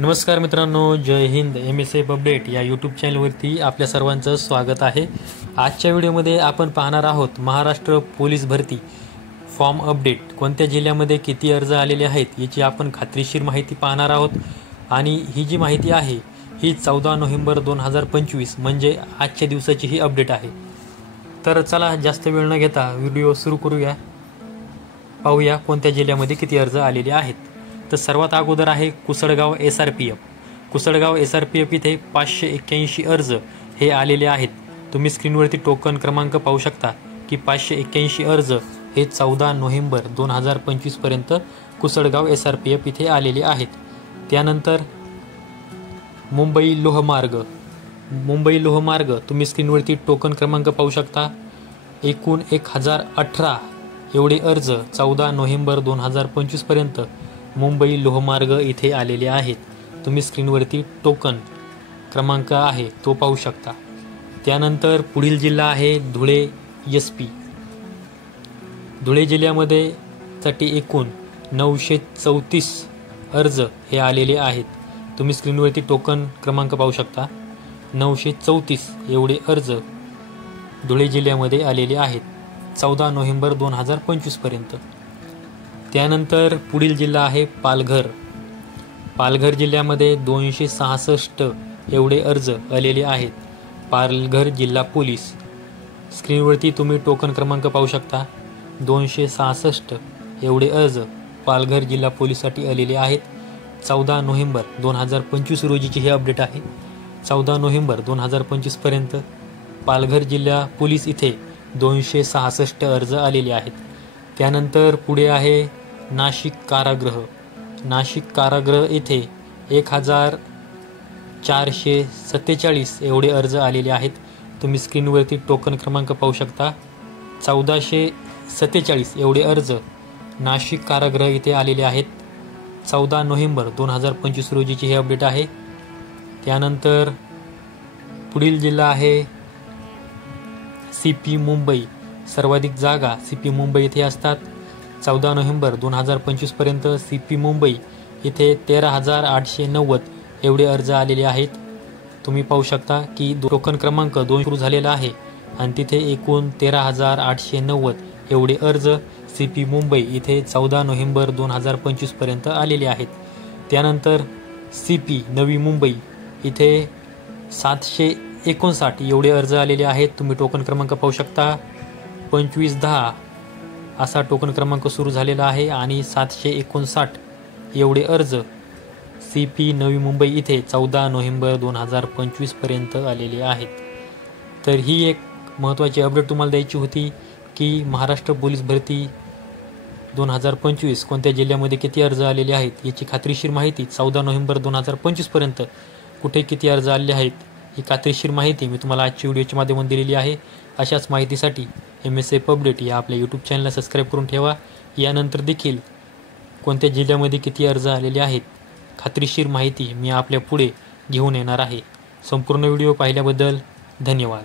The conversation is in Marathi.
नमस्कार मित्रांनो, जय हिंद. MSF अपडेट या यूट्यूब चॅनलवरती आपल्या सर्वांचं स्वागत आहे. आजच्या व्हिडिओमध्ये आपण पाहणार आहोत महाराष्ट्र पोलीस भरती फॉर्म अपडेट. कोणत्या जिल्ह्यामध्ये किती अर्ज आलेले आहेत याची आपण खात्रीशीर माहिती पाहणार आहोत. आणि ही जी माहिती आहे ही 14 नोव्हेंबर 2025 म्हणजे आजच्या दिवसाची ही अपडेट आहे. तर चला जास्त वेळ न घेता व्हिडिओ सुरू करूया. पाहूया कोणत्या जिल्ह्यामध्ये किती अर्ज आलेले आहेत. तर सर्वात अगोदर आहे कुसळगाव SRPF. कुसळगाव SRPF इथे 581 अर्ज हे आलेले आहेत. तुम्ही स्क्रीनवरती टोकन क्रमांक पाहू शकता की 581 अर्ज हे 14 नोव्हेंबर 2025 पर्यंत कुसळगाव SRPF इथे आलेले आहेत. त्यानंतर मुंबई लोहमार्ग तुम्ही स्क्रीनवरती टोकन क्रमांक पाहू शकता. एकूण 1018 एवढे अर्ज 14 नोव्हेंबर 2025 पर्यंत मुंबई लोहमार्ग इथे आलेले आहेत. तुम्ही स्क्रीनवरती टोकन क्रमांक आहे तो पाहू शकता. त्यानंतर पुढील जिल्हा आहे धुळे SP. धुळे जिल्ह्यामध्ये साठी एकूण 934 अर्ज हे आलेले आहेत. तुम्ही स्क्रीनवरती टोकन क्रमांक पाहू शकता. 934 एवढे अर्ज धुळे जिल्ह्यामध्ये आलेले आहेत 14 नोव्हेंबर 2025 पर्यंत. त्यानंतर पुढील जिल्हा आहे पालघर जिल्ह्यामध्ये 266 एवढे अर्ज आलेले आहेत. पालघर जिल्हा पोलीस स्क्रीनवरती तुम्ही टोकन क्रमांक पाहू शकता. 266 एवढे अर्ज पालघर जिल्हा पोलीससाठी आलेले आहेत 14 नोव्हेंबर 2025 रोजीची हे अपडेट आहे. 14 नोव्हेंबर 2025 पर्यंत पालघर जिल्हा पोलीस इथे 266 अर्ज आलेले आहेत. त्यानंतर पुढे आहे नाशिक कारागृह येथे 1447 एवढे अर्ज आलेले आहेत. तुम्ही स्क्रीनवरती टोकन क्रमांक पाहू शकता. 1447 एवढे अर्ज नाशिक कारागृह इथे आलेले आहेत 14 नोव्हेंबर 2025 रोजीची हे अपडेट आहे. त्यानंतर पुढील जिल्हा आहे CP मुंबई. सर्वाधिक जागा CP मुंबई इथे असतात. 14 नोव्हेंबर 2025 पर्यंत CP मुंबई इथे 13,890 एवढे अर्ज आलेले आहेत. तुम्ही पाहू शकता की टोकन क्रमांक 2 सुरू झालेला आहे आणि तिथे एकूण 13,890 एवढे अर्ज CP मुंबई इथे 14 नोव्हेंबर 2025 पर्यंत आलेले आहेत. त्यानंतर CP नवी मुंबई इथे 759 एवढे अर्ज आलेले आहेत. तुम्ही टोकन क्रमांक पाहू शकता. 2510 असा टोकन क्रमांक सुरू झालेला आहे आणि 759 एवढे अर्ज CP नवी मुंबई इथे 14 नोव्हेंबर 2025 पर्यंत आलेले आहेत. तर ही एक महत्त्वाची अपडेट तुम्हाला द्यायची होती की महाराष्ट्र पोलीस भरती 2025 कोणत्या जिल्ह्यामध्ये किती अर्ज आलेले आहेत याची खात्रीशीर माहिती 14 नोव्हेंबर 2025 पर्यंत कुठे किती अर्ज आलेले आहेत ही खात्रीशीर माहिती मी तुम्हाला आजच्या व्हिडिओच्या माध्यमातून दिलेली आहे. अशाच माहितीसाठी MSF अपडेट या आपल्या यूट्यूब चॅनलला सबस्क्राईब करून ठेवा. यानंतर देखील कोणत्या जिल्ह्यामध्ये किती अर्ज आलेले आहेत खात्रीशीर माहिती मी आपल्या पुढे घेऊन येणार आहे. संपूर्ण व्हिडिओ पाहिल्याबद्दल धन्यवाद.